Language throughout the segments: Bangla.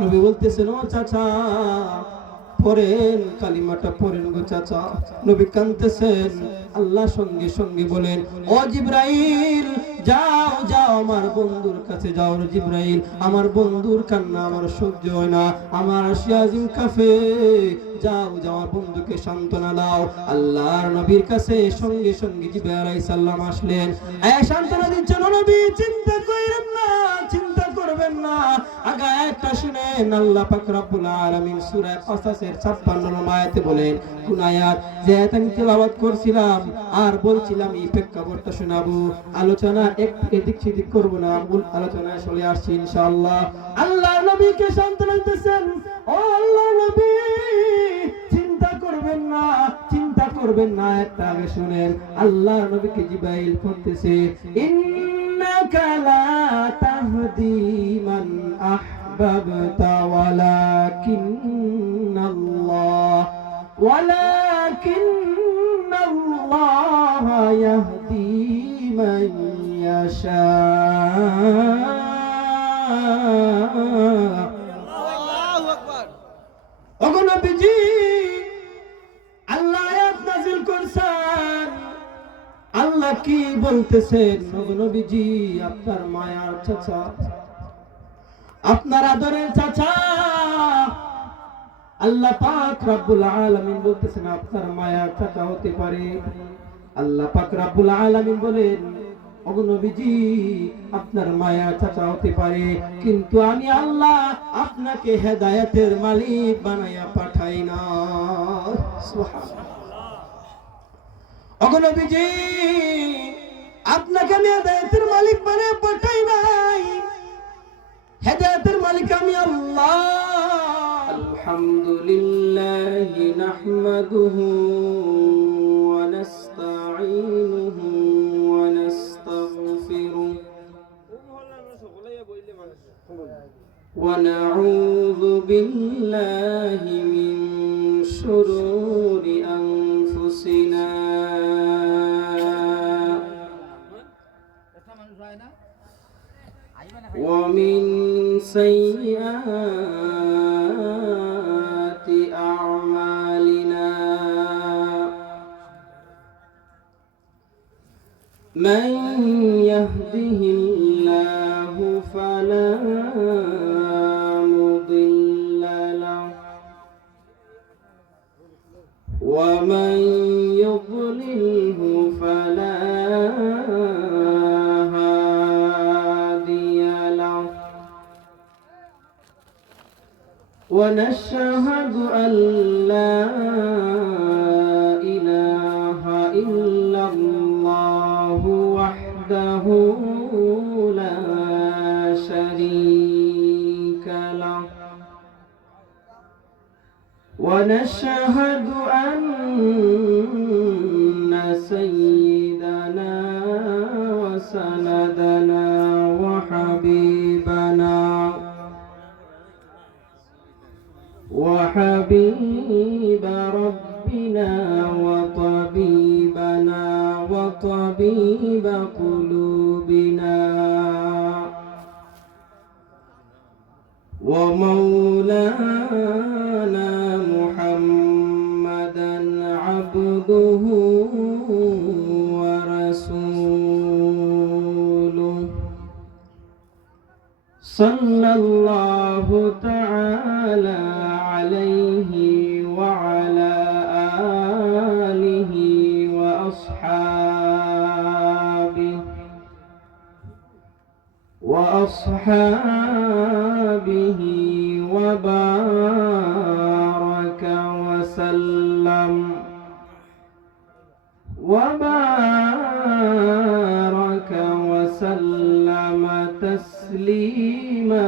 নবী বলতেছেন, ও চাচা পড়েন, কালিমাটা পড়েন গো চাচা। নবী কাঁদতেছেন। আল্লাহ সঙ্গে সঙ্গে বলেন, ও জিবরাইল যাও যাও আমার বন্ধুর কাছে যাও। জিবরাইল, আমার বন্ধুর কান্না আমার সহ্য হয় না, আমার আরশে আজিম কাঁপে, যাও যাও আমার বন্ধুকে সান্ত্বনা দাও। আল্লাহর নবীর কাছে সঙ্গে সঙ্গে জিবরাইল আলাইহিস সালাম আসলেন। সান্ত্বনা দিচ্ছেন, নবী চিন্তা করেন না, চিন্তা করবেন না। আগা একটা শুনেন, আল্লাহ পাক রব্বুল আলামিন সূরা কাসাসের 56 নম্বর আয়াতে বলেন, কোন আয়াত যে আয়াত আমি তেলাওয়াত করছিলাম আর বলছিলাম এই প্রেক্ষাপটটা শোনাবো, আলোচনা এদিক সেদিক করব না, মূল আলোচনায় চলে আসছি ইনশাআল্লাহ। আল্লাহ নবীকে সান্ত্বনা দিতেছেন, ও আল্লাহ নবী চিন্তা করবেন না, চিন্তা করবেন না। একটা আগে শুনেন, আল্লাহ নবীকে জিবরাইল বলতেছে, ইন্নাকা লা তাহদি মান আহবাবতা ওয়ালাকিন্নাল্লাহ ইয়াহদি মান ইয়াশা। আল্লাহু আকবার। ওগো নবীজি, আল্লাহ আয়াত নাযিল করছেন। আল্লাহ কি বলতেছেন? ওগো নবীজি, আপনার মায়ার চাচা, আপনার আদরের চাচা আল্লাহ পাক রব্বুল আলামিন বলতেছেন আপনার মায়ার চাচা হতে পারে। আল্লাহ পাক রব্বুল আলামিন বলেন, ওগো নবীজি আপনার মায়ার চাচা হতে পারে, কিন্তু আমি আল্লাহ আপনাকে হেদায়েতের মালিক বানায়া পাঠাই না। সুবহানাল্লাহ। ওগো নবীজি আপনাকে আমি হেদায়েতের মালিক বানায়া পাঠাই নাই, হেদায়েতের মালিক আমি আল্লাহ। আলহামদুলিল্লাহি নাহমাদুহু ওয়া নাস্তাঈনুহু ওয়া নাস্তাগফিরুহু ওয়া নাউযু বিল্লাহি মিন শুরুরি আনফুসিনা ومن سيئات أعمالنا من يهده الله فلا مضل له ومن يضلله فلا ونشهد أن لا إله إلا الله وحده لا شريك له ونشهد أن سيدنا وسندنا وحبيب ربنا وطبيبنا وطبيب قلوبنا ومولانا محمدا عبده ورسوله صلى الله تعالى عليه وعلى آله وأصحابه وبارك وسلم تسليما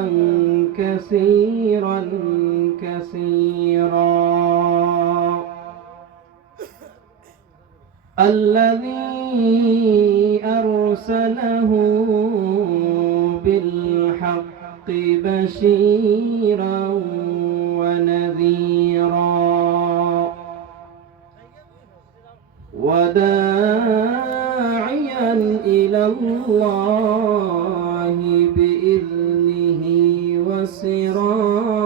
كثيرا الذي أرسله بالحق بشيرا ونذيرا وداعيا إلى الله بإذنه وسراجا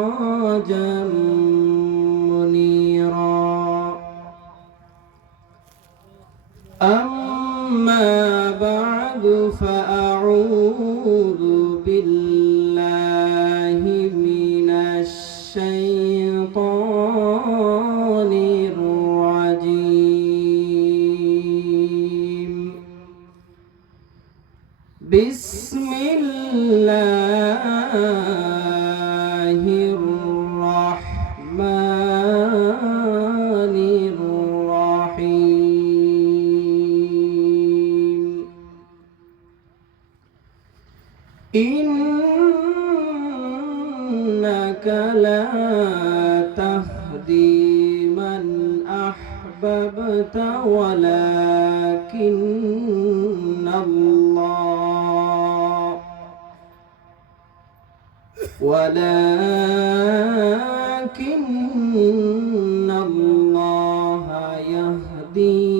বিসমিল্লাহির রহমানির রহিম ইন্নাকা লা তাহদি মান আহবাবতা ولكن الله يهدي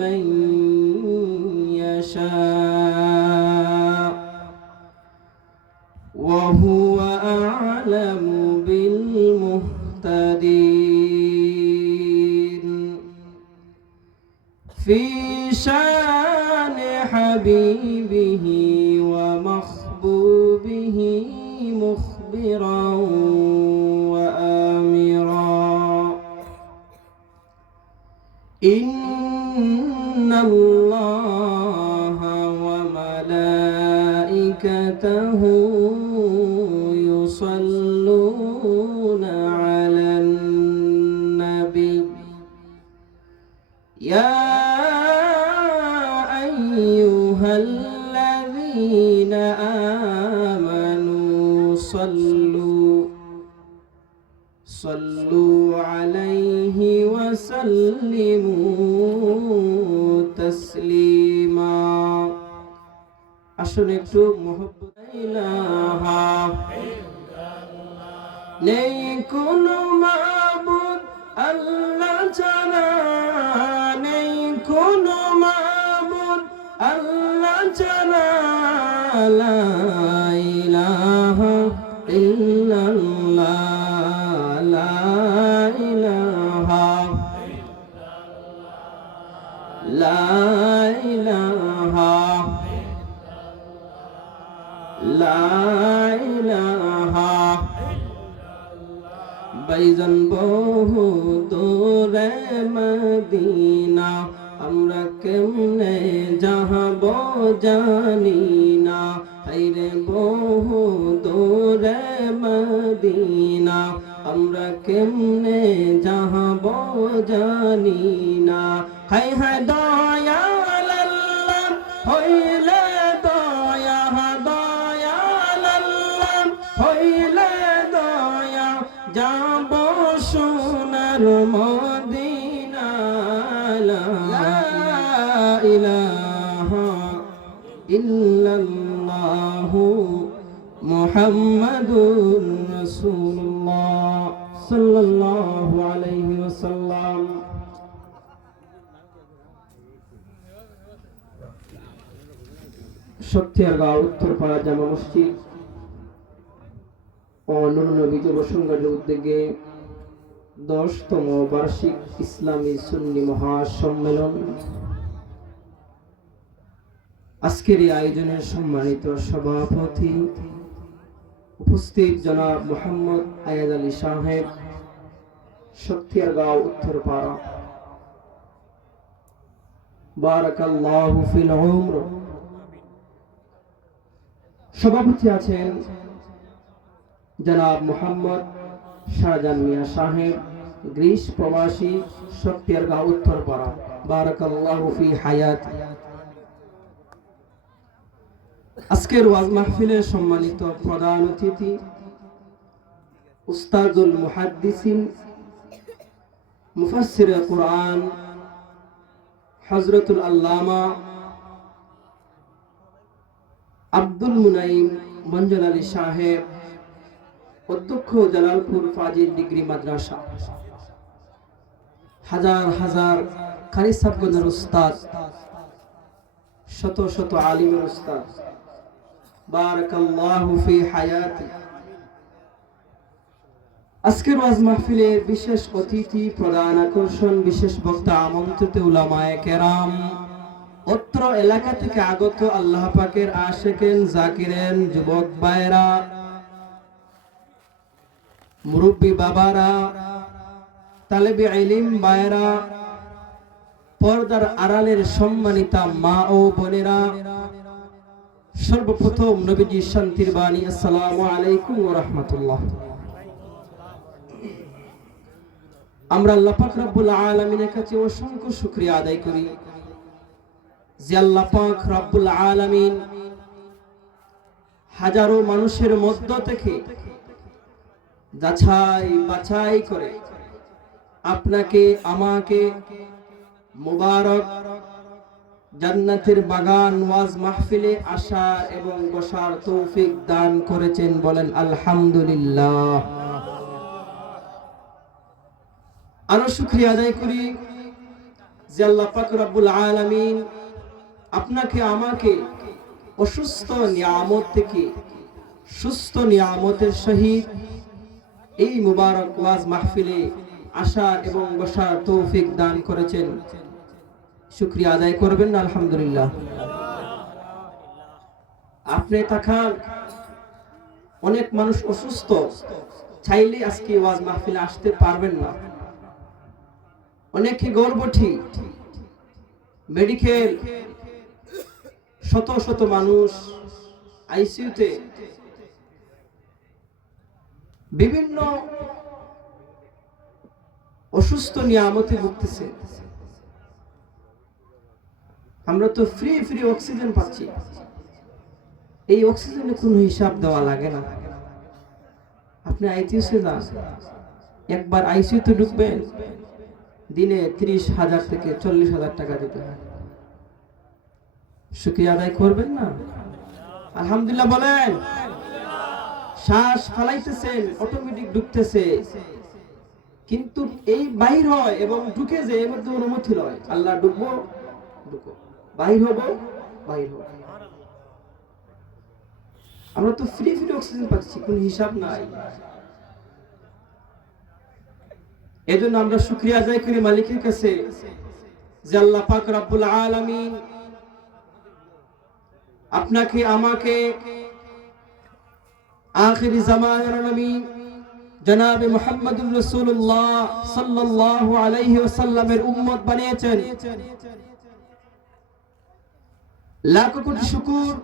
من يشاء وهو أعلم بالمهتدين في شان حبيبه ومحبوبه مخبرا وآمرا إن الله وملائكته يصلون على النبي يا أيها الذين آمنوا صلوا عليه وسلموا تسليما আসলে একটু মোহব্বত ইলাহা নেই কোনো মাবুদ আল্লাহ ছাড়া নেই কোনো মাবুদ আল্লাহ ছাড়া লা ইলাহা ইল্লাল্লাহ লা ইলাহা লা ইলাহা লা ইলাহা বাইজান বহু দূরে মদিনা আমরা কেমনে যাহব জানি না হায়রে বহু দূরে মদিনা আমরা কেমনে যাহব জানি না হায় হায় দয়াল আল্লাহ হইলে দয়া দয়াল আল্লাহ হইলে দয়া যাব সোনার মদিনা লা ইলাহা ইল্লাল্লাহু মুহাম্মাদুর রাসূলুল্লাহ সাল্লাল্লাহু আলাইহি ওয়াসাল্লাম। সত্যিয়ারগাঁও উত্তরপাড়া জামা মসজিদ ও নুরনবী যুব সংঘের উদ্যোগে 10তম বার্ষিক ইসলামী সুন্নি মহাসম্মেলন। আজকের এই আয়োজনের সম্মানিত সভাপতি উপস্থিত জনাব মোহাম্মদ আয়াদ আলী সাহেব, সত্যিয়ারগাঁও উত্তরপাড়া। বারাকাল্লাহু ফিল উমর। সভাপতি আছেন জনাব মোহাম্মদ শাহজাহান মিয়া সাহেব, গ্রিস প্রবাসী, সত্যিয়ারগাঁও উত্তরপাড়া। বারাকাল্লাহু ফি হায়াত। আজকের ওয়াজ মাহফিলের সম্মানিত প্রধান অতিথি উস্তাদুল মুহাদ্দিসিন মুফাসসিরে কুরআন হযরতুল আল্লামা আব্দুল মুনাইম মঞ্জুর আলী সাহেব, অধ্যক্ষ জালালপুর ফাজিল ডিগ্রি মাদ্রাসা। হাজার হাজার কারি সাবগণের উস্তাদ, শত শত আলিমের উস্তাদ। বারাকাল্লাহু ফি হায়াতি। আজকের ওয়াজ মাহফিলের বিশেষ অতিথি, প্রধান আকর্ষণ, বিশেষ বক্তা, আমন্ত্রিত উলামায়ে কেরাম, অত্র এলাকা থেকে আগত আল্লাহ পাকের আশিকিন জাকিরিন, যুবক ভাইরা, মুরব্বী বাবারা, তালেবে ইলম ভাইরা, পর্দার আড়ালের সম্মানিতা মা ও বোনেরা, সর্বপ্রথম নবীজি শান্তির বাণী, আসসালামু আলাইকুম ওয়া রাহমাতুল্লাহ। আমরা আল্লাহ পাক রব্বুল আলামিনের কাছে অসংখ্য শুকরিয়া আদায় করি যে আল্লাহ পাক রব্বুল আলামিন হাজারো মানুষের মধ্য থেকে যাচাই বাছাই করে আপনাকে আমাকে মুবারক জান্নাতের বাগান ওয়াজ মাহফিলে আসার এবং বসার তৌফিক দান করেছেন। বলেন আলহামদুলিল্লাহ। আরো শুকরিয়া আদায় করি যে আল্লাহ পাক রব্বুল আলামিন আপনাকে আমাকে অসুস্থ নিয়ামত থেকে সুস্থ নিয়ামতের সহিত এই মুবারক ওয়াজ মাহফিলে আসার এবং বসার তৌফিক দান করেছেন। শুকরিয়া আদায় করবেন না আলহামদুলিল্লাহ। আপনি তাকান, অনেক মানুষ অসুস্থ, চাইলে আজকে ওয়াজ মাহফিলে আসতে পারবেন না। অনেকে গর্ভবতী, মেডিকেল, শত শত মানুষ আইসিইউতে, বিভিন্ন অসুস্থ নিয়ামতে ভুগতেছে। আমরা তো ফ্রি অক্সিজেন পাচ্ছি। এই অক্সিজেনের কোনো হিসাব দেওয়া লাগে না। আপনি আইসিইউতে যান, একবার আইসিইউতে ঢুকবেন, দিনে 30,000 থেকে 40,000 টাকা দিতে হয়। শুকরিয়া আদায় করবেন না আলহামদুলিল্লাহ বলেন। শ্বাস ফেলাইতেছেন, অটোমেটিক ঢুকতেছে, কিন্তু এই বাহির হয় এবং ঢুকে যে এর মধ্যে অনুমতি লয়। আল্লাহ ঢুকবো, ঢুকো, বাহির হবো, বাহির হবো। আমরা তো ফ্রি অক্সিজেন পাচ্ছি, কোনো হিসাব নাই। এজন্য আমরা শুকরিয়া আদায় করি মালিকের কাছে যে আল্লাহ পাক রব্বুল আলামিন আপনাকে আমাকে আখিরি জামানার নবী জনাবে মুহাম্মদুর রাসূলুল্লাহ সাল্লাল্লাহু আলাইহি ওয়াসাল্লামের উম্মত বানিয়েছেন। লাখ কোটি শুকর,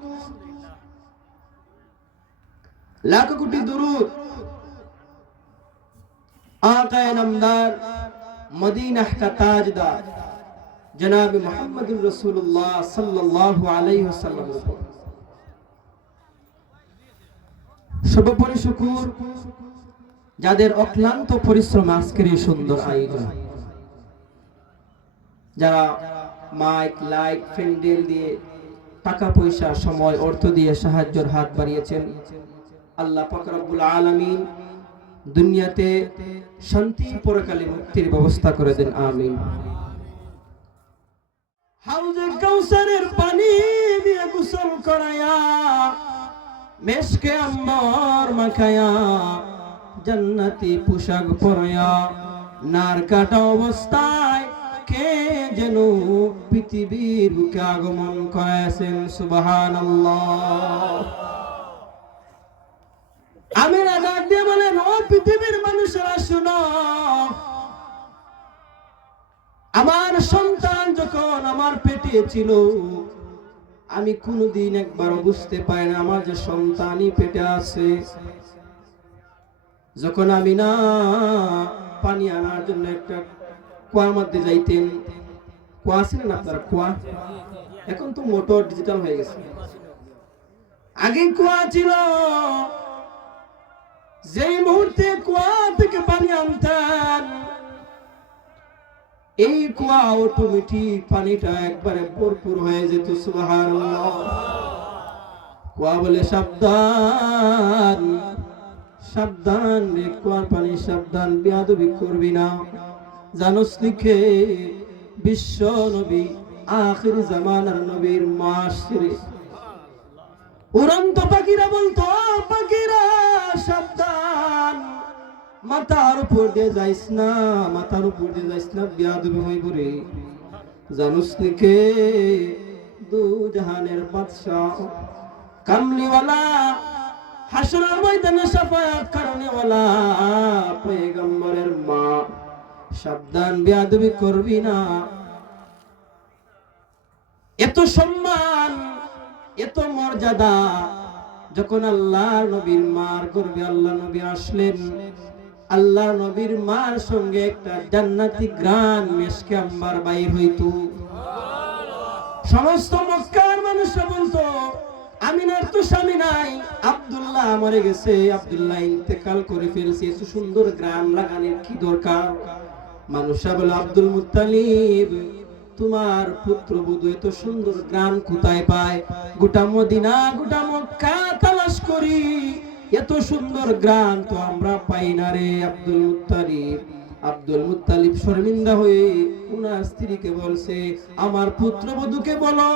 লাখ কোটি দুরূদ आक़ाए नामदार मदीना का ताजदार जनाब मुहम्मदुर रसूलुल्लाह सल्लल्लाहु अलैहि वसल्लम। সর্বোপরি শুকর যাদের অক্লান্ত পরিশ্রম আজকের এই সুন্দর আয়োজন, যারা মাইক, লাইট, প্যান্ডেল দিয়ে টাকা পয়সা, সময়, অর্থ দিয়ে সাহায্যের হাত বাড়িয়েছেন। আল্লাহ পাক রব্বুল আলামিন দুনিয়াতে শান্তি, পরকালে মুক্তির ব্যবস্থা করে দেন, আমিন। হাউজে কাউসারের পানি দিয়ে গোসল করায়া, মেশকে আম্বর মাখায়া, জান্নাতি পোশাক পরায়া, নার কাটা অবস্থায় কে যেন পৃথিবীর বুকে আগমন করেছেন। সুবহানাল্লাহ। আমি ডাক দিয়ে বলেন, ও পৃথিবীর মানুষেরা শুনো, আমার সন্তান যখন আমার পেটে ছিল, আমি কোনোদিন একবার বুঝতে পারি না আমার যে সন্তানই পেটে আছে। যখন আমি না পানি আনার জন্য একটা কুয়ার মধ্যে যাইতেন, কুয়া ছিল না আপনার কুয়া, এখন তো মোটর ডিজিটাল হয়ে গেছে। আগে কুয়া ছিল, যেই মুহূর্তে কুয়া থেকে পানি আনতেন, এই কুয়া অটোমেটিক পানিটা একবারে ভরপুর হয়ে যেত। সুবহানাল্লাহ। কুয়া বলে সাবধান, সাবধান রে কুয়ার পানি, সাবধান, বেয়াদবি করবি না। জানোস লিখে বিশ্ব নবী, আখির জামানার নবীর মাসরে উড়ন্ত পাখিরা বলতো, পাখিরা সাবধান, মাথার উপর দিয়ে যাইস না, মাথার উপর দিয়ে যাইস না, বেয়াদবি হইব রে। জানোস লিখে দু জাহানের বাদশা, কামলিওয়ালা, হাসরের ময়দানে শাফায়াত কারণেওয়ালা, পয়গম্বরের মা, সাবধান, বেয়াদবি করবি না। এত সম্মান, এত মর্যাদা। যখন আল্লাহ নবীর মার গর্ভে আল্লাহ নবী আসলেন, আল্লাহ নবীর মার সঙ্গে একটা জান্নাতি গ্রান মেশকে আম্বার বাইর হইতো। সমস্ত মক্কার মানুষরা বলতো, আমিনার তো স্বামী নাই, আব্দুল্লাহ মরে গেছে, আব্দুল্লাহ ইন্তেকাল করে ফেলছে, এত সুন্দর গ্রাম লাগানোর কি দরকার? মানুষরা বলে, আব্দুল মুত্তালিব তোমার পুত্রবধূ এত সুন্দর গ্রাম কোথায় পায়? গোটা মদিনা গোটা মক্কা তালাশ করি, এত সুন্দর গ্রাম তো আমরা পাই না রে আব্দুল মুত্তালিব। আব্দুল মুত্তালিব শর্মিন্দা হয়ে উনার স্ত্রীকে বলছে, আমার পুত্রবধূকে বলো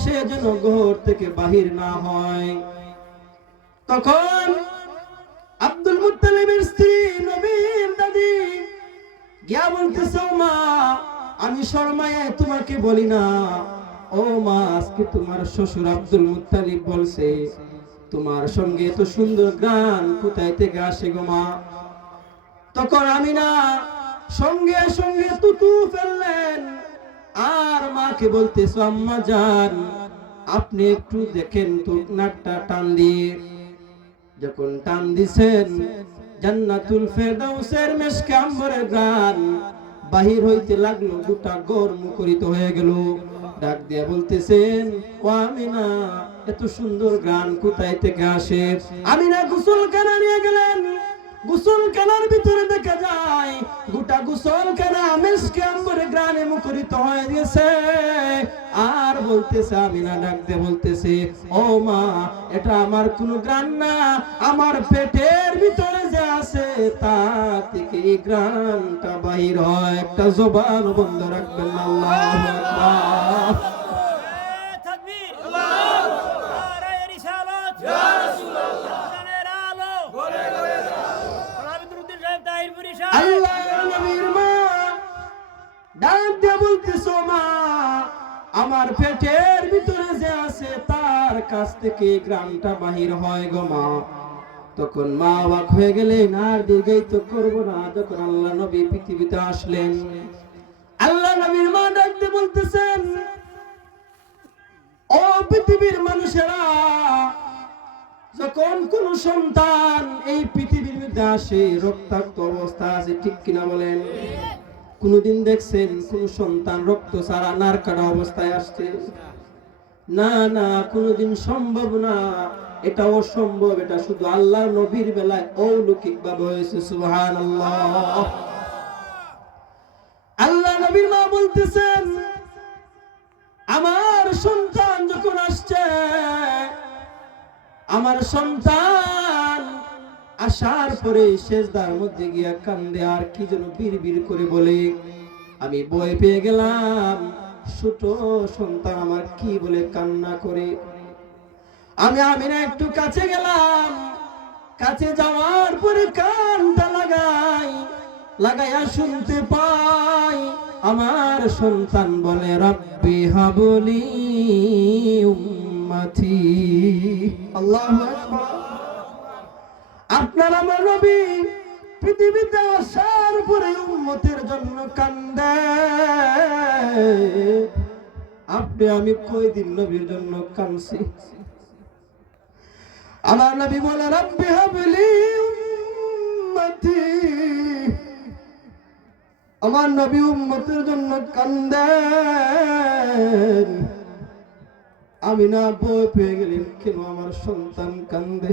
সে যেন ঘর থেকে বাহির না হয়। তখন আব্দুল মুত্তালিবের স্ত্রী নবীর দাদি গিয়া বলতেছে, ও মা, আমি শর্মায় তোমাকে বলি না, ও মা, আজকে তোমার শ্বশুর আব্দুল মুত্তালিব বলছে তোমার সঙ্গে এত সুন্দর গান কোথায় থেকে আসে গো মা? তখন আমিনা সঙ্গে সঙ্গে তুতু ফেললেন আর মাকে বলতেছে, আম্মা জান, আপনি একটু দেখেন তো নাকটা টান দিয়ে। যখন টান দিছেন, জান্নাতুল ফেরদাউসের মেশকে আম্বরের গান বাহির হইতে লাগলো, গোটা ঘর মুখরিত হয়ে গেল। ডাক দিয়া বলতেছেন, ও আমিনা, এত সুন্দর গান কোথায় থেকে আসে? আমিনা গোসলখানা নিয়ে গেলেন। গোসলখানার ভিতরে দেখা যায় গোটা গোসলখানা মেশকে আম্বরের গানে মুখরিত হয়ে গেছে। আর বলতেছে, আমিনা ডাক দিয়ে বলতেছে, ও মা, এটা আমার কোনো গান না, আমার পেটের ভিতরে যে আছে তা থেকে এই গানটা বাহির হয়। একটা জবান বন্ধ রাখবেন না। আল্লাহু আকবার। তাকবীর, আল্লাহু আকবার, নারে রিসালাত, ইয়া রাসূলুল্লাহ, জানের আলো, ঘরে ঘরে দাও, আলামিদ্দিন সাহেব, তাহিরপুরি সাহেব। আল্লাহর নবীর মা ডাক দিয়ে বলতেছে, মা, আমার পেটের ভিতরে যে আছে তার কাছ থেকে গ্রামটা বাহির হয় গো মা। তখন মা অবাক হয়ে গেলেন, আর দীর্ঘায়িত করবো না। যখন আল্লাহ নবী পৃথিবীতে আসলেন, আল্লাহ নবীর মা ডাক দিয়ে বলতেছেন, ও পৃথিবীর মানুষেরা, যখন কোন সন্তান এই পৃথিবীর মধ্যে আসে রক্তাক্ত অবস্থা আছে, ঠিক কিনা বলেন? কোনদিন দেখছেন কোন সন্তান রক্ত ছাড়া নারকাটা অবস্থায় আসছে? না না, কোনদিন সম্ভব না, এটা অসম্ভব। এটা শুধু আল্লাহর নবীর বেলায় অলৌকিক ভাবে হয়েছে। সুবহানাল্লাহ। আল্লাহ নবীর মা বলতেছেন, আমার সন্তান যখন আসছে, আমার সন্তান আসার পরে সেজদার মধ্যে গিয়া কান্দে আর কি যেন বিড়বিড় করে বলে, আমি ভয় পেয়ে গেলাম, ছোট সন্তান আমার কি বলে কান্না করে। আমি আমিনা একটু কাছে গেলাম, কাছে যাওয়ার পরে কানটা লাগাইয়া শুনতে পাই আমার সন্তান বলে, রব্বি হাবলি উম্মতি। আল্লাহু আকবার। আপনার আমার নবী পৃথিবীতে আসার পরে উম্মতের জন্য কান্দে। আপনি আমি কয়দিন নবীর জন্য কাঁদছি? আমার নবী বলে, রব্বি হাবলি উম্মতি। আমার নবী উম্মতের জন্য কান্দেন। আমি না ভয় পেয়ে গেলেন, কেন আমার সন্তান কান্দে?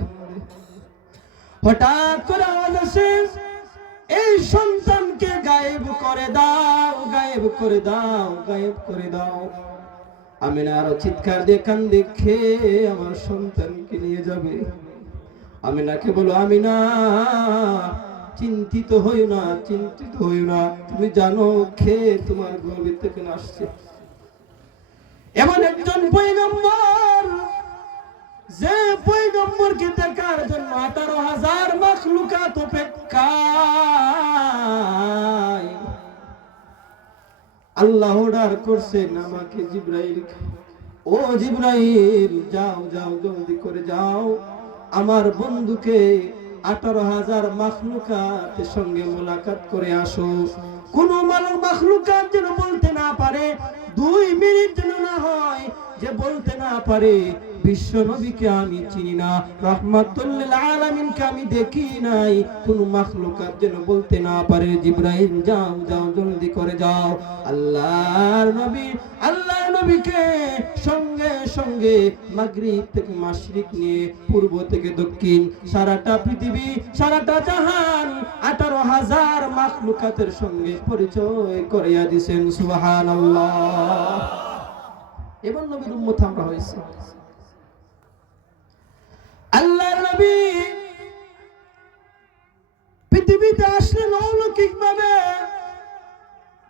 হঠাৎ করে আওয়াজ আসে, এই সন্তানকে গায়েব করে দাও, গায়েব করে দাও, গায়েব করে দাও। আমি না আরো চিৎকার দিয়ে কান্দে, খেয়ে আমার সন্তানকে নিয়ে যাবে। আমি নাকে বলো, আমি না, চিন্তিত হইও না, চিন্তিত হইও না, তুমি জানো খেয়ে তোমার গর্ভে থেকে আসছে। এমন একজন পয়গম্বর, যে পয়গম্বরকে দেখার জন্য 18,000 মাখলুকাত অপেক্ষায়। আল্লাহ অর্ডার করছেন আমাকে, জিবরাইল, ও জিবরাইল, যাও যাও, জলদি করে যাও, আমার বন্ধুকে 18,000 মাখলুকাতের সঙ্গে মোলাকাত করে আসো। কোন মাখলুকাত যেন বলতে না পারে, 2 মিনিট যেন না হয় যে বলতে না পারে বিশ্ব নবীকে আমি চিনি না, রাহমাতুল লিল আলামিনকে আমি দেখি নাই, কোন মাখলুকাত যেন বলতে না পারে জিবরাইল যাও যাও জলদি করে যাও। আল্লাহর নবীকে সঙ্গে সঙ্গে মাগরিব থেকে মাশরিক নিয়ে পূর্ব থেকে দক্ষিণ সারাটা পৃথিবী সারাটা জাহান 18,000 মাখলুকাতের সঙ্গে পরিচয় করিয়া দিয়েছেন। সুবহানাল্লাহ। এবার নবীর উম্মত আমরা হয়েছে। আল্লাহর নবী পৃথিবীতে আসলেন অলৌকিক ভাবে,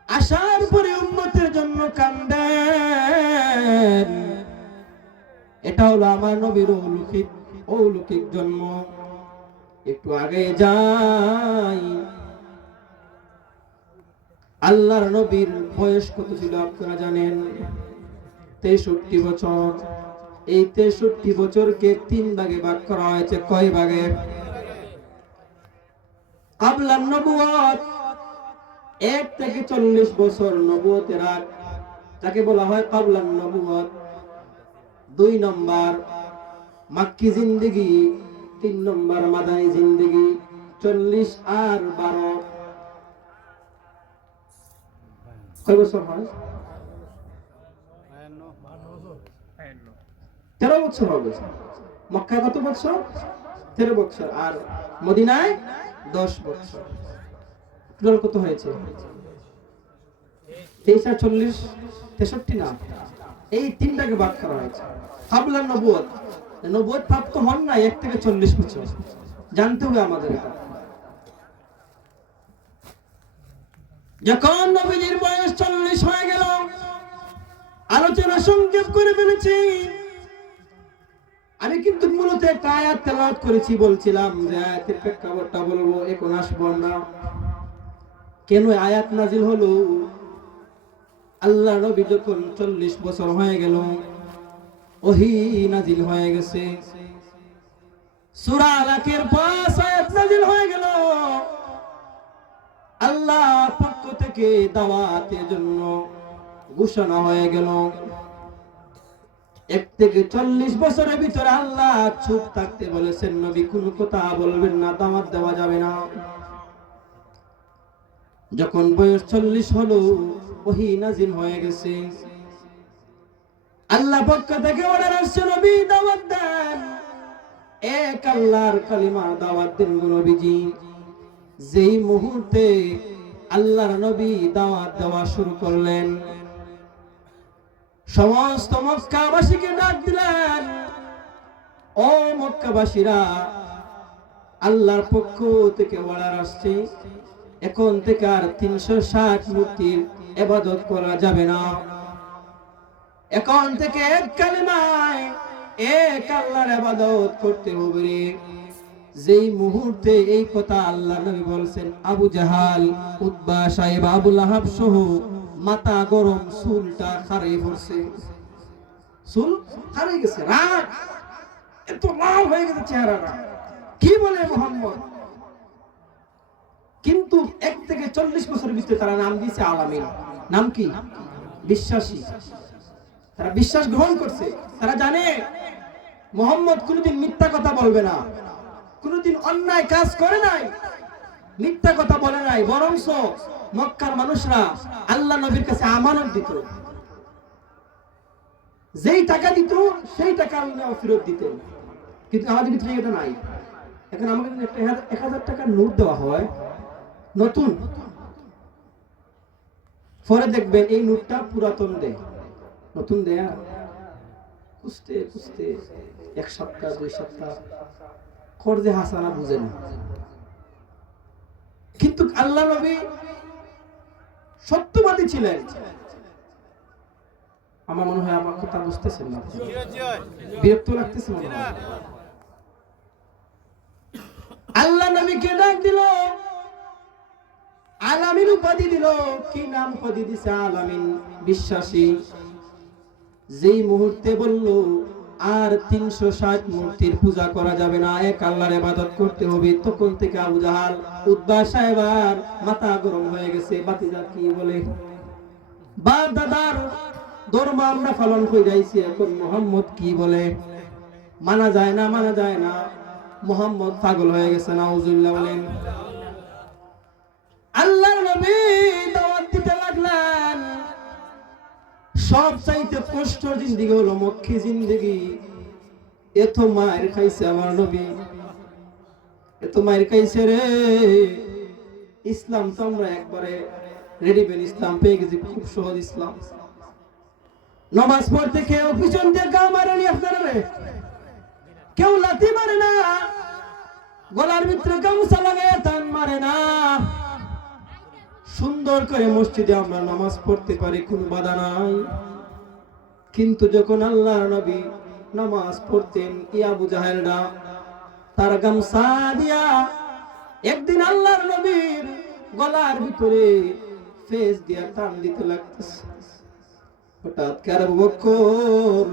আসার পরে উম্মতের জন্য কান্দেন। এটা হলো আমার নবীর অলৌকিক জন্ম। একটু আগে যাই, আল্লাহর নবীর বয়স কত ছিল আপনারা জানেন? 63 বছর। এই 63 বছরকে 3 ভাগে ভাগ করা হয়েছে। কয় ভাগে? কাবলান নবুয়ত 1 থেকে 40 বছর নবুয়তের আগ, যাকে বলা হয় কাবলান নবুয়ত। 2 নম্বর মাক্কি জিন্দেগি, 3 নম্বর মাদানী জিন্দেগি। 40 আর 12 কয় বছর হয়? 13 বছর হবে। মক্কায় কত বছর? 13 বছর। আর মদিনায় 10 বছর। টোটাল কত হয়েছে? 23 আর 40 63 না, এই 3টাকে ভাগ করা হয়েছে। কাবলান নবুয়ত, নবুয়ত প্রাপ্ত হন না 1 থেকে 40 বছর। জানতে হবে আমাদের এটা। যখন নবীজির বয়স 40 হয়ে গেল, আলোচনা সংক্ষেপ করে ফেলেছি। আমি কিন্তু মূলত একটা আয়াত তেলাওয়াত করেছি, বলছিলাম যে আয়াতের প্রেক্ষাপটটা বলবো, এখন আসবো আমরা কেন আয়াত নাজিল হলো। আল্লাহ নবী যখন 40 বছর হয়ে গেল, ওহী নাজিল হয়ে গেছে। সূরা আলাকের 5 আয়াত নাজিল হয়ে গেল। আল্লাহ পক্ষ থেকে দাওয়াতের জন্য ঘোষণা হয়ে গেল। 1 থেকে 40 বছরের ভিতরে আল্লাহ চুপ থাকতে বলেছেন, নবী কোনো কথা বলবেন না, দাওয়াত দেওয়া যাবে না। যখন বয়স 40 হলো, ওহী নাজিল হয়ে গেছে। আল্লাহ পক্ষ থেকে অর্ডার আসছে, নবী দাওয়াত দেন, এক আল্লাহর কালিমা দাওয়াত দেন নবীজি। যেই মুহূর্তে আল্লাহর নবী দাওয়াত দেওয়া শুরু করলেন, সমস্ত মক্কাবাসীকে ডাক দিলেন, ও মক্কাবাসীরা, আল্লাহর পক্ষ থেকে অর্ডার আসছে, এখন থেকে আর 360 মূর্তির ইবাদত করা যাবে না। এখন থেকে এক কালিমায় এক আল্লাহর ইবাদত করতে হবে। যেই মুহূর্তে এই কথা আল্লাহ নবী বলছেন, আবু জাহাল, উতবা, সাইবা, আবু লাহাব সহ মাথা গরম, চুলটা খাড়াই পড়ছে। চুল খাড়াই গেছে, রাগ এত লাল হয়ে গেছে চেহারাটা। কি বলে মুহাম্মদ? কিন্তু 1 থেকে 40 বছরের ভিতরে তারা নাম দিয়েছে আলামিন। নাম কি? বিশ্বাসী। তারা বিশ্বাস গ্রহণ করছে। তারা জানে মুহাম্মদ কোনদিন মিথ্যা কথা বলবে না, কোনদিন অন্যায় কাজ করে নাই, মিথ্যা কথা বলে নাই। বরঞ্চ মক্কার মানুষরা আল্লাহ নবীর কাছে আমানত দিত। যেই টাকা দিত সেই টাকা আল্লাহ ফেরত দিতেন। কিন্তু আমাদের ভিতরে এটা নাই। এখন আমাকে যদি 1000 টাকার নোট দেওয়া হয় নতুন, পরে দেখবেন এই নোটটা পুরাতন দেয়, নতুন দেয়া খুঁজতে খুঁজতে 1 সপ্তাহ 2 সপ্তাহ খরচে হাসানা বুঝেন। কিন্তু আল্লাহ নবী সত্যবাদী ছিলেন। আমার মনে হয় আমার কথা বুঝতেছেন না, বিরক্ত লাগতেছে মনে হয়। আল্লাহ নবীকে ডাক দিল, আলামিন উপাধি দিল। কি নাম উপাধি দিছে? আলামিন, বিশ্বাসী। যেই মুহূর্তে বলল আর 360 মূর্তির পূজা করা যাবে না, এক আল্লাহর ইবাদত করতে হবে, তখন থেকে আবু জাহাল, উতবা, সাইবার মাথা গরম হয়ে গেছে। বাতিজা কি বলে? বাপ দাদার ধর্ম আমরা পালন করে যাইছি, এখন মুহাম্মদ কি বলে? মানা যায় না, মানা যায় না। মুহাম্মদ পাগল হয়ে গেছে, নাউজুবিল্লাহ বলেন। আল্লাহর নবী দাওয়াত দিতে লাগলেন। সব চাইতে কষ্ট জিন্দেগি হলো মক্কি জিন্দেগি। এত মায়ের খাইছে আমার নবী, এত মায়ের খাইছে রে। ইসলাম তো আমরা একবারে রেডিমেড ইসলাম পেয়ে গেছি, খুব সহজ ইসলাম। নামাজ পড়তে কেউ পিছন দিয়ে গা মারেনি আপনারা রে, কেউ লাথি মারে না, গলার ভিতরে গামছা লাগায় টান মারে না। সুন্দর করে মসজিদে আমরা নামাজ পড়তে পারি, কোনো বাধা নাই। কিন্তু যখন আল্লাহর নবী নামাজ পড়তেন, আবু জাহেলরা তার গামছা দিয়া একদিন আল্লাহর নবীর গলার ভিতরে ফেস দিয়া টান দিতে লাগতেছে। হঠাৎ করে আবু বকর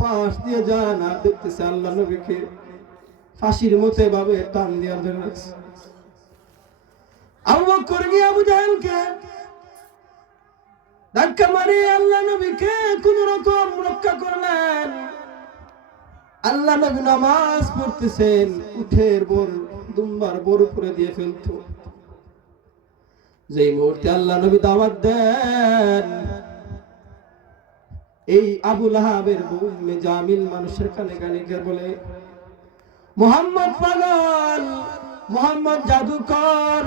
পাশ দিয়ে যান আর দেখতেছে আল্লাহর নবীকে ফাঁসির মতো ভাবে টান দেওয়ার জন্য। আবু বকর গিয়ে আবু জাহেলকে ধাক্কা মারি আল্লাহ নবীকে কোন রকম রক্ষা করলেন। আল্লাহ নবী নামাজ পড়তেছেন, উঠের বোর দুম্বার বোর উপরে দিয়ে ফেলতো। যেই মুহূর্তে আল্লাহ নবী দাওয়াত দেন, এই আবু লাহাবের বউ উম্মে জামিল মানুষের কানে কানে গিয়ে বলে, মুহাম্মদ পাগল, মুহাম্মদ জাদুকর,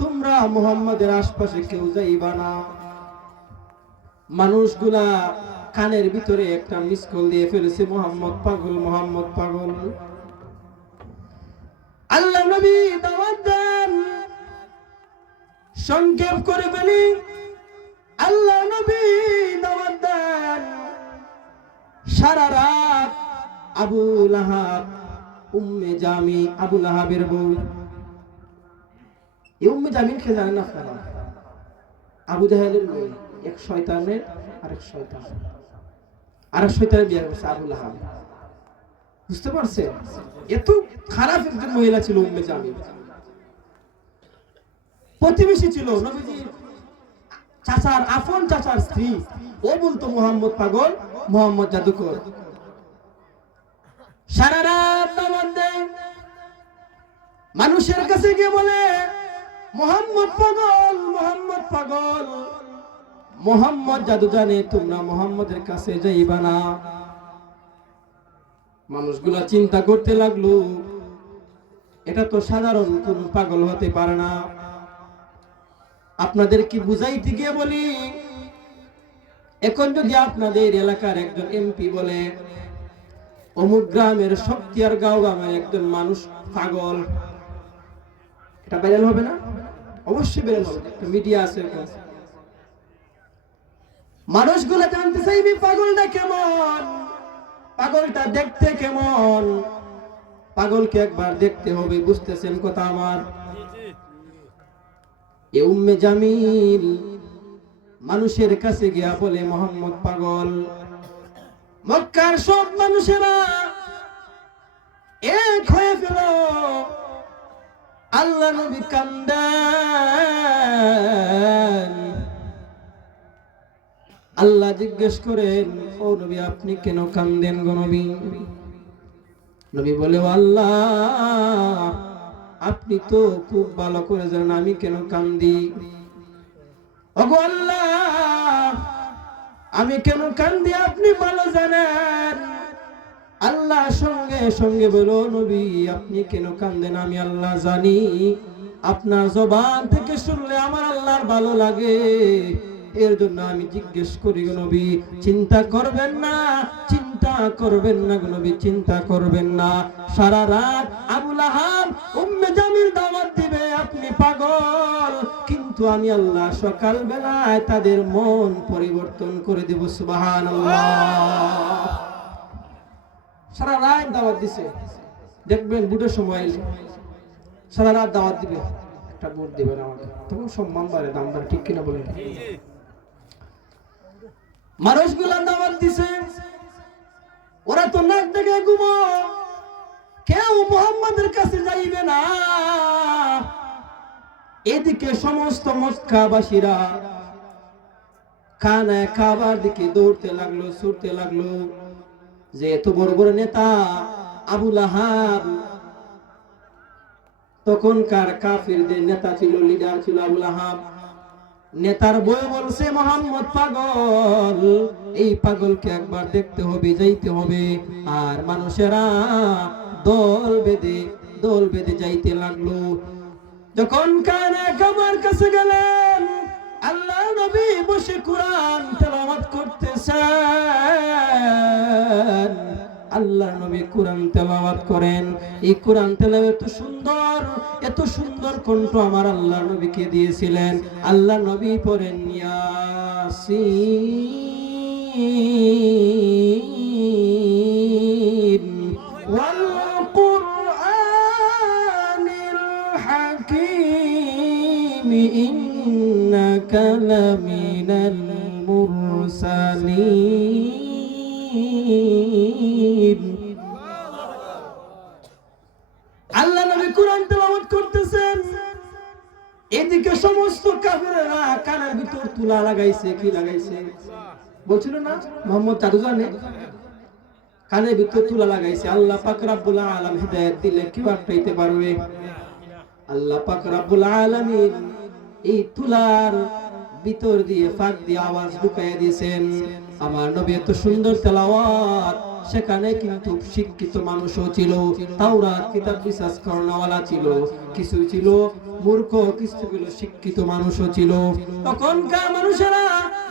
তোমরা মুহাম্মাদের আশপাশে কেউ যাইবা না। মানুষগুলা কানের ভিতরে একটা মিস কল দিয়ে ফেলেছে, মুহাম্মদ পাগল, মুহাম্মদ পাগল। আল্লাহ নবী দাওয়াত দেন, সংক্ষেপ করে বলি, আল্লাহ নবী দাওয়াত দেন। সারা রাত আবু লাহাব উম্মে জামি, আবু লাহাবের বউ, এই উম্মে জামিল কে জানেন না আপনারা? আবু জাহেলের বউ, এক শয়তানের আরেক শয়তান, আরেক শয়তানের বিয়ে করছে আবু লাহাব। বুঝতে পারছে? এত খারাপ একজন মহিলা ছিল উম্মে জামিল। প্রতিবেশী ছিল নবীজি চাচার, আপন চাচার স্ত্রী। ও বলতো মুহাম্মদ পাগল, মুহাম্মদ জাদুকর। সারা রাত দাওয়াত দেয়, মানুষের কাছে গিয়ে বলে, মুহাম্মদ পাগল, মুহাম্মদ পাগল, মুহাম্মদ জাদু জানে, তোমরা মুহাম্মদের কাছে যাইবা না। মানুষগুলা চিন্তা করতে লাগলো, এটা তো সাধারণ কোন পাগল হতে পারে না। আপনাদের কি বুঝাইতে গিয়ে বলি, এখন যদি আপনাদের এলাকার একজন এমপি বলে অমুক গ্রামের শক্তিয়ার গাঁও গ্রামের একজন মানুষ পাগল, এটা ভাইরাল হবে না? অবশ্যই ভাইরাল হবে, মিডিয়া আছে। মানুষগুলো জানতে চাইবে পাগলটা কেমন, পাগলটা দেখতে কেমন। পাগলকে একবার দেখতে হবে, বুঝতেছেন কথা আমার? এ উম্মে জামিল মানুষের কাছে গিয়া বলে, মুহাম্মদ পাগল। মক্কার সব মানুষেরা এক হয়ে গেল। আল্লাহ নবী কান্দেন। আল্লাহ জিজ্ঞেস করেন, ও নবী আপনি কেন কান্দেন গো নবী? নবী বলে, ও আল্লাহ আপনি তো খুব ভালো করে জানেন আমি কেন কান্দি। ওগো আল্লাহ আমি কেন কান্দি আপনি ভালো জানেন। আল্লাহ সঙ্গে সঙ্গে বলো, নবী আপনি কেন কান্দেন আমি আল্লাহ জানি। আপনার জবান থেকে শুনলে আমার আল্লাহর ভালো লাগে, এর জন্য আমি জিজ্ঞেস করি গো নবী। চিন্তা করবেন না, চিন্তা করবেন না গো নবী, চিন্তা করবেন না। সারা রাত আবু লাহাব উম্মে জামিল দাওয়াত দিবে আপনি পাগল, কিন্তু আমি আল্লাহ সকাল বেলায় তাদের মন পরিবর্তন করে দেব। সুবহানাল্লাহ। সারা রাত দাওয়াত দিছে, দেখবেন বুটের সময় সারা রাত দাওয়াত দিবে, একটা বুট দিবেন আমাকে, তখন সম্মান বাড়ে, দাম বাড়ে, ঠিক কিনা বলেন? মানুষগুলা দাওয়াত দিছে, ওরা তো নাক দেখে ঘুমো, কেউ মুহাম্মাদের কাছে যাইবে না। এদিকে সমস্ত মক্কাবাসীরা খানায় খাবার দিকে দৌড়তে লাগলো, ছুটতে লাগলো, যে এত বড় বড় নেতা আবু লাহাব তখনকার কাফিরদের নেতা ছিল, লিডার ছিল আবু লাহাব। নেতার বই বলছে মোহাম্মদ পাগল, এই পাগলকে একবার দেখতে হবে, যাইতে হবে। আর মানুষেরা দল বেঁধে যাইতে লাগলো। যখন কানে কামার কাছে গেলেন, আল্লাহ নবী বসে কোরআন তেলাওয়াত করতেছেন। আল্লাহ নবী কোরআন তেলাওয়াত করেন। এই কোরআন তেলাওয়াত এত সুন্দর কণ্ঠ আমার আল্লাহ নবীকে দিয়েছিলেন। আল্লাহ নবী পড়েন ইয়াসিন ওয়াল কুরআনিল হাকীম ইন্নাকা লামিনাল মুরসালিন। আল্লাহ নবী কোরআন তেলাওয়াত করতেছেন, এদিকে সমস্ত কাফেররা কানের ভিতর তুলা লাগাইছে। কি লাগাইছে বলছিল না মোহাম্মদ চাদু জানে? কানের ভিতর তুলা লাগাইছে। আল্লাহ পাক রব্বুল আলামিন হিদায়াত দিলে কি আটকাইতে পারবে? আল্লাহ পাক রব্বুল আলামিন এই তুলার ভিতর দিয়ে ফাঁক দিয়ে আওয়াজ ঢুকাইয়া দিয়েছেন। আমার নবী এত সুন্দর তেলাওয়াত, সেখানে কিন্তু শিক্ষিত মানুষও ছিল, তাওরাত কিতাব বিশ্বাস করানোওয়ালা ছিল, কিছু ছিল মূর্খ, কিছু ছিল শিক্ষিত মানুষও ছিল। তখনকার মানুষেরা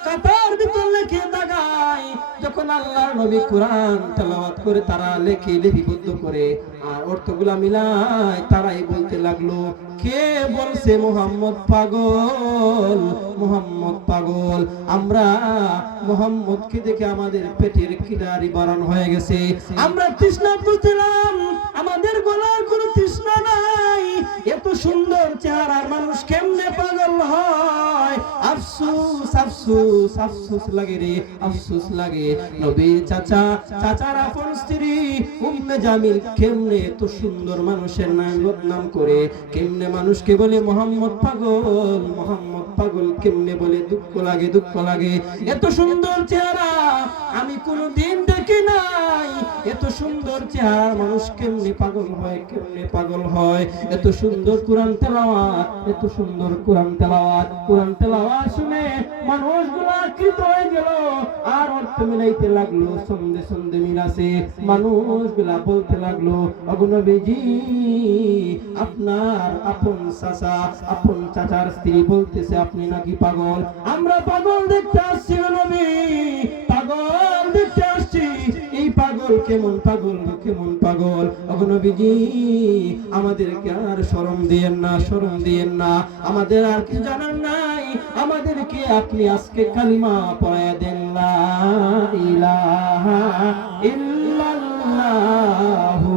কাতার ভিতর লেখে দাগায়। যখন আল্লাহর নবী কোরআন তেলাওয়াত করে, তারা লেখে লিপিবদ্ধ করে আর অর্থগুলা মিলায়, তারাই বলতে লাগলো, কে বলছে মোহাম্মদ পাগল, মোহাম্মদ পাগল। আমরা মোহাম্মদকে দেখে আমাদের পেটের কিনারি বাড়ানো হয়ে গেছে, আমরা তৃষ্ণা বুঝলাম, আমাদের গলার কোনো তৃষ্ণা নাই। এত সুন্দর চেহারার মানুষ কেমনে পাগল হয়? আফসোস আফসোস আফসোস লাগে রে, আফসোস লাগে। নবীর চাচার আপন স্ত্রী উম্মে জামিল কেমনে এত সুন্দর মানুষের নাম বদনাম করে, কেমনে মানুষকে বলে মোহাম্মদ পাগল, মোহাম্মদ পাগল কেমনে বলে? দুঃখ লাগে, দুঃখ লাগে। এত সুন্দর চেহারা আমি কোনোদিন দেখি নাই। এত সুন্দর চেহারার মানুষ কেমনে পাগল হয়, কেমনে পাগল হয়? এত সুন্দর কোরআন তেলাওয়াত, এত সুন্দর কোরআন তেলাওয়াত। কোরআন তেলাওয়াত শুনে মানুষগুলা আকৃষ্ট হয়ে গেল আর অর্থ মিলাইতে লাগলো। সন্ধে সন্ধে মিলাছে, মানুষগুলা বলতে লাগলো, ওগো নবীজি, আপনার আপন চাচা, আপন চাচার স্ত্রী বলতেছে আপনি নাকি পাগল। আমরা পাগল দেখতে আসছি গো নবী, পাগল দেখতে আসছি। এই পাগল কেমন পাগল, কেমন পাগল? ওগো নবীজি, আমাদেরকে আর শরম দিয়েন না, শরম দিয়েন না। আমাদের আর কি জানার নাই, আমাদেরকে আপনি আজকে কালিমা পড়ায়া দেন, লা ইলাহা ইল্লাল্লাহু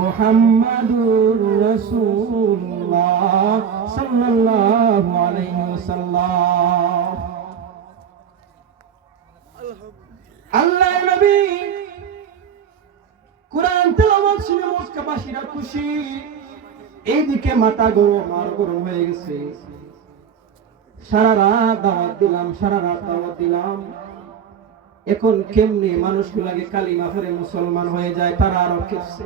মুহাম্মাদুর রাসূলুল্লাহ সাল্লাল্লাহু আলাইহি ওয়াসাল্লাম। আল্লাহ নবী কোরআন তেলাওয়াত শুনে মক্কাবাসীরা খুশি, এইদিকে মাথা গরম হয়ে গেছে। সারা রাত দাওয়াত দিলাম, সারা রাত দাওয়াত দিলাম, এখন কেমনে মানুষগুলাকে কালিমা পড়ে মুসলমান হয়ে যায়? তারা আরো কেঁপছে,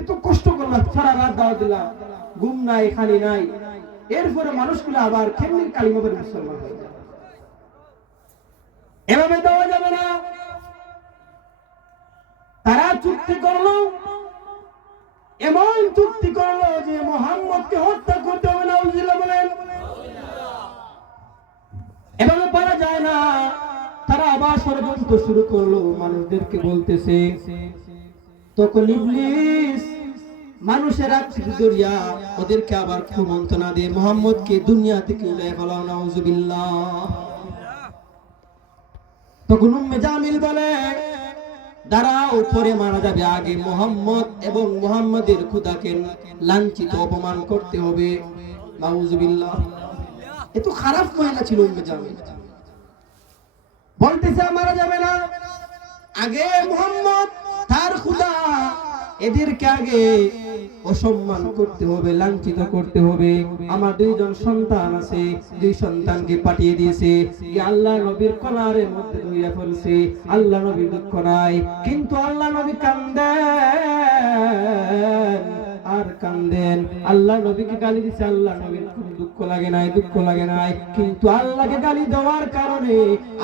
এত কষ্ট করলাম, সারা রাত দাওয়াত দিলাম, ঘুম নাই, খালি নাই, এরপরে মানুষগুলো আবার কেমনে কালিমা পড়ে মুসলমান হয়ে যায়? এভাবে দেওয়া যাবে না। তারা চুক্তি করলো, এমন চুক্তি করলো যে মুহাম্মদকে হত্যা করতে হবে। নাউজুবিল্লাহ বলেন। এভাবে পারা যায় না। তারা আবার ষড়যন্ত্র শুরু করলো, মানুষদেরকে বলতেছে। তখন ইবলিস মানুষের আকৃতি ধরিয়া ওদেরকে আবার কুমন্ত্রণা দিয়ে মুহাম্মদকে দুনিয়া থেকে উড়াইয়া ফেলাও। নাউজুবিল্লাহ। তখন উম্মে জামিল বলে, দাঁড়াও, পরে মারা যাবে, আগে মুহাম্মদ এবং মুহাম্মাদের খোদাকে লাঞ্ছিত অপমান করতে হবে। নাউজুবিল্লাহ। এত খারাপ মহিলা ছিল উম্মে জামিল। বলতেছে মারা যাবে না, আগে মুহাম্মদ তার খোদা এদেরকে আগে অসম্মান করতে হবে, লাঞ্ছিত করতে হবে। আমার দুইজন সন্তান আছে, দুই সন্তানকে পাঠিয়ে দিয়েছে, আল্লাহ নবীর কলারের মধ্যে ধইরা ফেলছে। আল্লাহ নবীর দুঃখ নাই, কিন্তু আল্লাহ নবী কান্দেন আর কান্দেন। আল্লাহ নবীকে গালি দিচ্ছে, আল্লাহ নবীর কোনো দুঃখ লাগে নাই, দুঃখ লাগে নাই, কিন্তু আল্লাহকে গালি দেওয়ার কারণে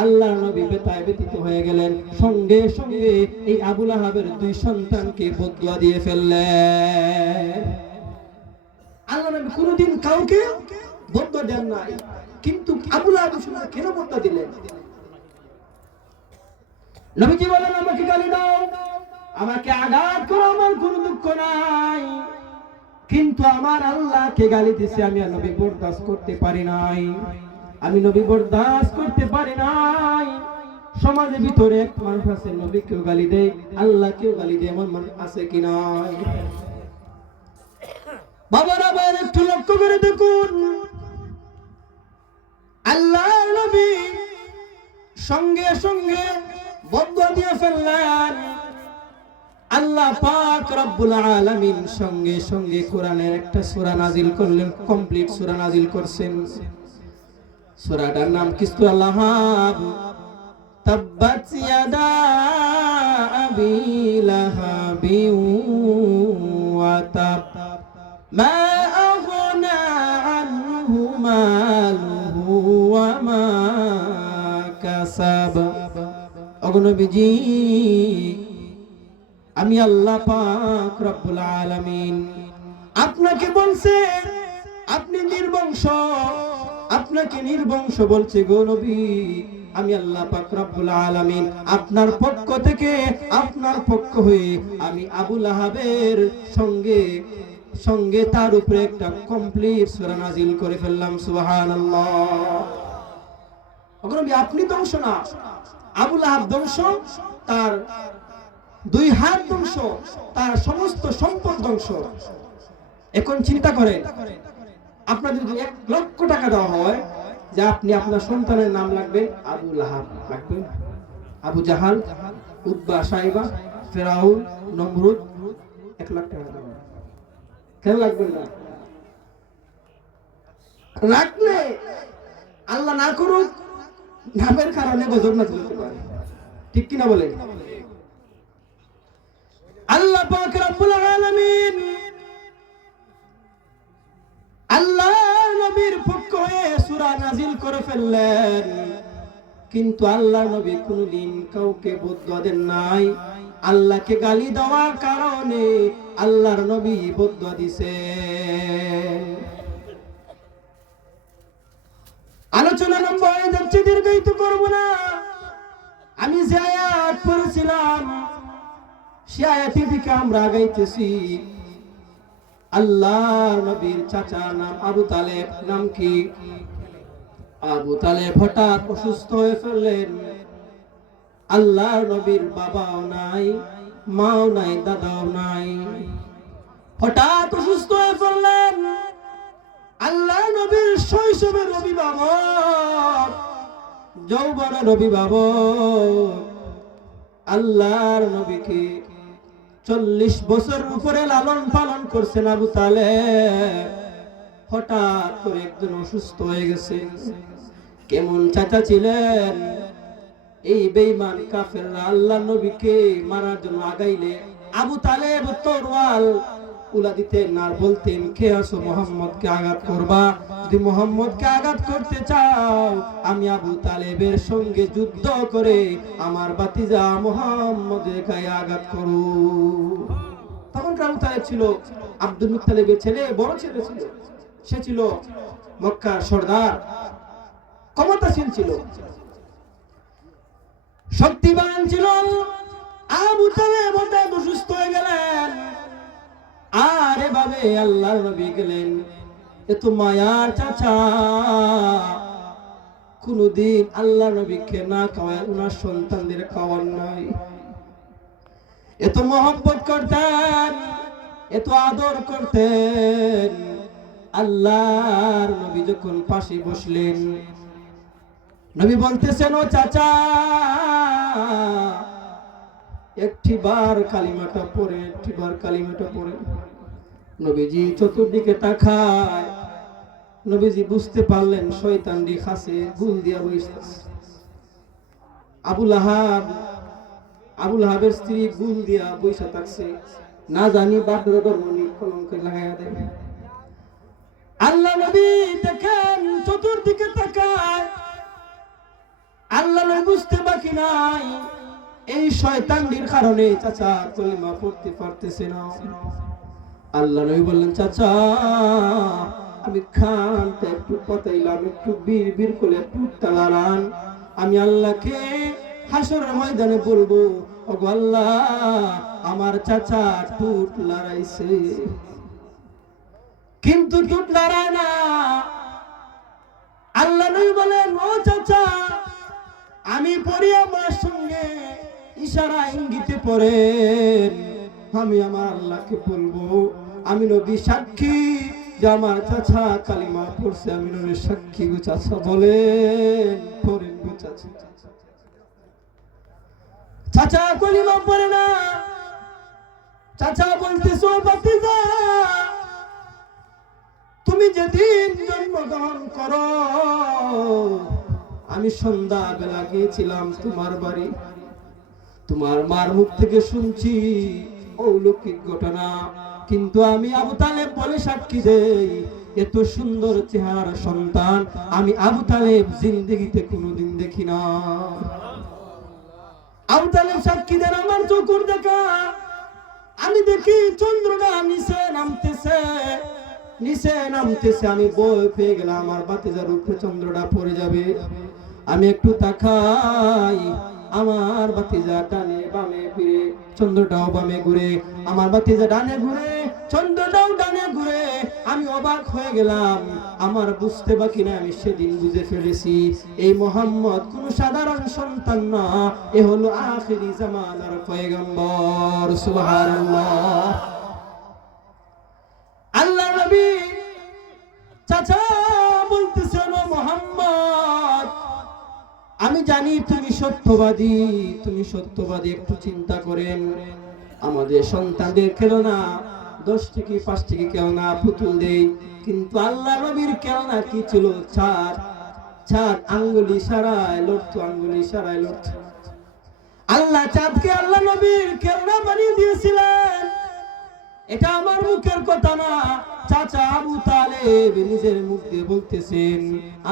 আল্লাহ নবী বেতায় ব্যতীত হয়ে গেলেন। সঙ্গে সঙ্গে এই আবু লাহাবের দুই সন্তানকে বদুয়া দিয়ে ফেললেন। আল্লাহ নবী কোনদিন কাউকে বদুয়া দেন নাই, কিন্তু আবু লাহাব কেন বদুয়া দিলেন? নবীজি বলেন, আমাকে গালি দাও, আমাকে আঘাত করো, আমার কোনো দুঃখ নাই, কিন্তু আমার আল্লাহকে গালি দিছে আমি নবী বরদাস্ত করতে পারি নাই, আমি নবী বরদাস্ত করতে পারি নাই। সমাজের ভিতরে এক মানুষ আছে, নবীকেও গালি দেয়, আল্লাহকেও গালি দেয়, এমন মানুষ আছে কি নাই? বাবারা ভাই, একটু লক্ষ্য করে দেখুন, আল্লাহ নবী সঙ্গে সঙ্গে বদুয়া দিয়ে ফেললেন। আল্লাহ পাক রব্বুল আলামিন সঙ্গে সঙ্গে কোরআনের একটা সূরা নাজিল করলেন, কমপ্লিট সূরা নাজিল করছেন। সূরাটার নাম কি? সূরা লাহাব। তাব্বাত ইয়াদা আবি লাহাবি ওয়া তাব, মা আগনা আনহু মালুহু ওয়া মা কাসাব। ওগো নবীজি, আমি আল্লাহ পাক রব্বুল আলামিন আপনাকে বলছে আপনি নির্বংশ, আপনাকে নির্বংশ বলছে গো নবী। আমি আল্লাহ পাক রব্বুল আলামিন আপনার পক্ষ থেকে, আপনার পক্ষ হয়ে আমি আবু লাহাবের সঙ্গে সঙ্গে তার উপরে একটা কমপ্লিট সূরা নাজিল করে ফেললাম। সুবহানাল্লাহ। ওগো নবী, আপনি ধ্বংস না, আবু লাহাব ধ্বংস, তার দুই হাত ধ্বংস, তার সমস্ত সম্পদ ধ্বংস। এখন চিন্তা করেন, আপনাদের যদি 1 লক্ষ টাকা দেওয়া হয় যে আপনি আপনার সন্তানের নাম লাগবে আবু লাহাব, লাগবে আবু জাহাল, উতবা, সাইবা, ফেরাউন, নমরুদ, 1 লাখ টাকা দেওয়া, কেন লাগবে না? রাখলে আল্লাহ না করুক, নামের কারণে গজব নাযিল হতে পারে, ঠিক কিনা বলেন? আল্লাহ পাক রব্বুল আলামিন আল্লাহর নবীর পক্ষ হয়ে সূরা নাজিল করে ফেললেন, কিন্তু আল্লাহর নবী কোনদিন কাউকে বদুয়া দেন নাই। আল্লাহকে গালি দেওয়ার কারণে আল্লাহর নবী বদুয়া দিছে। আলোচনা লম্বা হয়ে যাচ্ছে, দীর্ঘায়িত করব না। আমি যে আয়াত পড়েছিলাম সে আয়াতি থেকে আমরা আগাইতেছি। আল্লাহর নবীর চাচা নাম আবু তালেব। নাম কি? আবু তালেব হঠাৎ অসুস্থ হয়ে ফেললেন। আল্লাহর নবীর বাবাও নাই, মাও নাই, দাদাও নাই, হঠাৎ অসুস্থ হয়ে ফেললেন। আল্লাহর নবীর শৈশবের অভিভাবক, যৌবনের অভিভাবক আল্লাহর নবীকে 40 বছর উপরে লালন পালন করছেন আবু তালেব। হঠাৎ করে একজন অসুস্থ হয়ে গেছে। কেমন চাচা ছিলেন! এই বেঈমান কাফেররা আল্লাহর নবীকে মারার জন্য আগাইলে আবু তালেব তরোয়াল উলা দিতেন আর বলতেন, কে আছো মুহাম্মদকে আঘাত করবা? যদি মুহাম্মদকে আঘাত করতে চাও, আমি আবু তালেবের সঙ্গে যুদ্ধ করে আমার ভাতিজা মুহাম্মদের গায়ে আঘাত করো। তখন আবু তালেব ছিল আব্দুল মুত্তালিবের ছেলে, বড় ছেলে ছিল। সে ছিল মক্কার সর্দার, ক্ষমতাশীল ছিল, শক্তিবান ছিল। আবু তালেব হঠাৎ অসুস্থ হয়ে গেলেন, আর এভাবে আল্লাহর নবী গেলেন। এত মায়ার চাচা কোনদিন আল্লাহর নবীকে না খাওয়ায় ওনার সন্তানদের খাওয়ার নাই। এত মহব্বত করতেন, এত আদর করতেন। আল্লাহর নবী যখন পাশে বসলেন, নবী বলতেছেন, ও চাচা, একটি বার কালিমাটা পড়ে, একটি বার কালিমাটা পড়ে। নবীজি চতুর্দিকে তাকায়, নবীজি বুঝতে পারলেন শয়তানটি খাসে গুল দিয়া বসতেছে। আবু লাহাবের স্ত্রী গুল দিয়া বইসা থাকছে, না জানি বাপদাদা ধর্মনি কলঙ্ক লাগাইয়া দেয়। আল্লাহ নবী দেখেন চতুর্দিকে তাকায়, আল্লাহ নবী বুঝতে বাকি নাই এই শয়তানটির কারণে চাচা কলিমা পড়তে পারতেছে না। আল্লাহ নবী বললেন, চাচা আমি খানটা একটু পাতাইলাম, একটু বীর বীর করে একটু তালারান, আমি আল্লাহকে হাসরের ময়দানে বলবো, ওগো আল্লাহ আমার চাচা টুট লড়াইছে। কিন্তু টুট লড়ায় না। আল্লাহ নবী বলেন, ও চাচা আমি পড়ি আমার সঙ্গে ইশারা ইঙ্গিতে পড়েন, আমি আমার আল্লাহকে বলবো, আমি নবী সাক্ষী যে আমার চাচা কালিমা পড়ছে, আমি নবী সাক্ষী গো চাচা বলেন পড়েন গো চাচা। চাচা কালিমা পড়ে না। চাচা বলতেছো ভাতিজা তুমি যেদিন জন্মগ্রহণ করো আমি সন্ধ্যা বেলা গিয়েছিলাম তোমার বাড়ি, তোমার মার মুখ থেকে শুনছি অলৌকিক ঘটনা, কিন্তু আমি আবু তালেব বলে সাক্ষী দেই এত সুন্দর চেহারার সন্তান আমি আবু তালেব জিন্দেগিতে কোনোদিন দেখি না। আবু তালেব সাক্ষী দেন আমার চোখের দেখা, আমি দেখি চন্দ্রটা নিচে নামতেছে, নিচে নামতেছে, আমি বই পেয়ে গেলাম আমার ভাতিজার উপরে চন্দ্রটা পড়ে যাবে। আমি একটু তাকাই, আমার ভাতিজা ডানে বামে ফিরে, চন্দ্রটাও বামে ঘুরে, আমার ভাতিজা ডানে ঘুরে, চন্দ্রটাও ডানে ঘুরে। আমি অবাক হয়ে গেলাম, আমার বুঝতে বাকি না, আমি সেদিন বুঝে ফেলেছি এই মোহাম্মদ কোন সাধারণ সন্তান না, এ হলো আখিরি জামানার পয়গম্বর। সুবহানাল্লাহ। আল্লাহ নবী চাচা বলতেছেন, ও মোহাম্মদ আমি জানি তুমি সত্যবাদী, তুমি সত্যবাদী, একটু চিন্তা করেন আমাদের সন্তানদের খেলনা 10 থেকে 5 থেকে খেলনা পুতুল দেই, কিন্তু আল্লাহ নবীর খেলনা কি ছিল? চাঁদ আঙ্গুলি ইশারায় লড়তো, আঙ্গুলি ইশারায় লড়তো। আল্লাহ চাঁদকে আল্লাহ নবীর খেলনা বানিয়ে দিয়েছিলেন। এটা আমার মুখের কথা না, চাচা আবু তালেব নিজের মুখ দিয়ে বলতেছেন,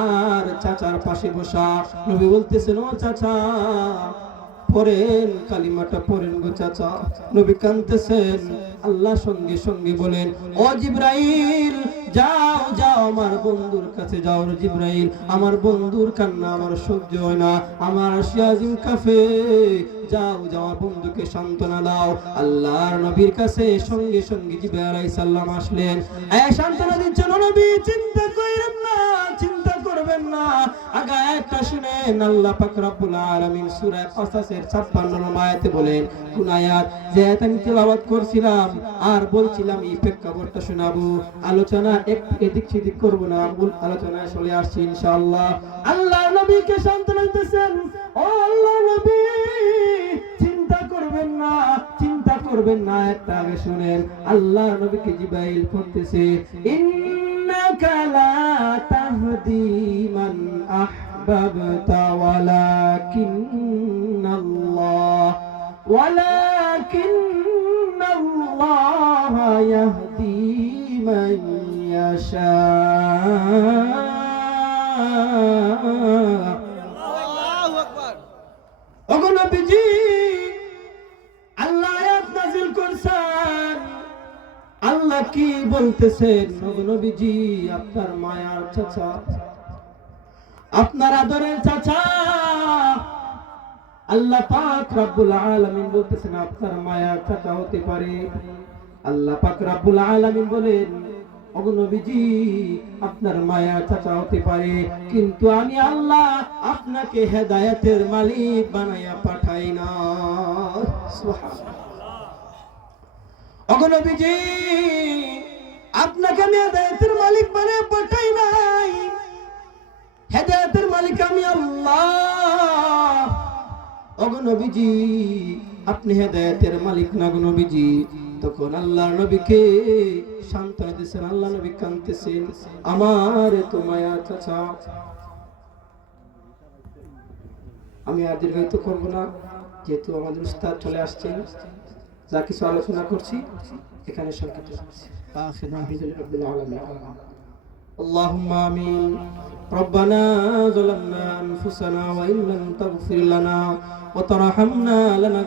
আর চাচার পাশে বসা নবী বলতেছেন, ও চাচা পড়েন কালিমাটা পড়েন গো চাচা। নবী কাঁদতেছেন। আল্লাহ সঙ্গে সঙ্গে বলেন, ও জিবরাইল যাও যাও আমার বন্ধুর কাছে যাও। জিবরাইল আমার বন্ধুর কান্না আমার সহ্য হয় না, আমার আরশে কাফে, যাও যাও আমার বন্ধুকে সান্ত্বনা দাও। আল্লাহর নবীর কাছে সঙ্গে সঙ্গে জিবরাইল আলাইহিস সালাম আসলেন, সান্ত্বনা দিচ্ছেন, নবী চিন্তা করেন না, চিন্তা করবেন না। আগে একটা শুনেন, আল্লাহ পাক রব্বুল আলামিন সূরা কাসাসের 56 নম্বর আয়াতে বলেন, কোন আয়াত যে আয়াত আমি তেলাওয়াত করছিলাম আর বলছিলাম এই প্রেক্ষাপটটা শোনাবো, আলোচনা একটু এদিক সেদিক করব না, মূল আলোচনায় চলে আসছি ইনশাআল্লাহ। আল্লাহ নবীকে সান্ত্বনা দিতেছেন, ও আল্লাহ নবী চিন্তা করবেন না, চিন্তা করবেন না। একটা আগে শুনেন, আল্লাহ নবীকে জিবরাইল বলতেছে, ইন্নাকা লা তাহদি মান আহবাবতা ওয়ালাকিন্নাল্লাহ ইয়াহদি মান ইয়াশা। আল্লাহু আকবার। ওগো নবীজি আল্লাহ আয়াত নাযিল করেছেন, আল্লাহ কি বলতেছেন? ওগো নবীজি আপনার মায়ার চাচা, আপনার আদরের চাচা আল্লাহ পাক রব্বুল আলামিন বলতেছেন আপনার মায়ার চাচা হতে পারে। আল্লাহ পাক রব্বুল আলামিন বলেন, ওগো নবীজি আপনার মায়ার চাচা হতে পারে, কিন্তু আমি আল্লাহ আপনাকে হেদায়েতের মালিক বানাইয়া পাঠাই না। সুবহানাল্লাহ। ওগো নবীজি আপনাকে আমি হেদায়েতের মালিক বানাইয়া পাঠাই নাই, হেদায়েতের মালিক আমি আল্লাহ। ওগো নবীজি আপনি হেদায়েতের মালিক না গো নবীজি। তখন আল্লাহর নবীকে সান্ত্বনা দিয়েছেন, আল্লাহ নবী কাঁদতেছেন, আমার তো মায়া চাচা। আমি আর দীর্ঘায়িত করব না, যেহেতু আমাদের উস্তাদ চলে আসছেন, যা কিছু আলোচনা করছি এখানে সংক্ষিপ্ত করছি। আখির আলহামদুলিল্লাহি রাব্বিল আলামিন। اللهم آمين. ربنا ظلمنا أنفسنا وإن لم تغفر لنا وترحمنا لنكونن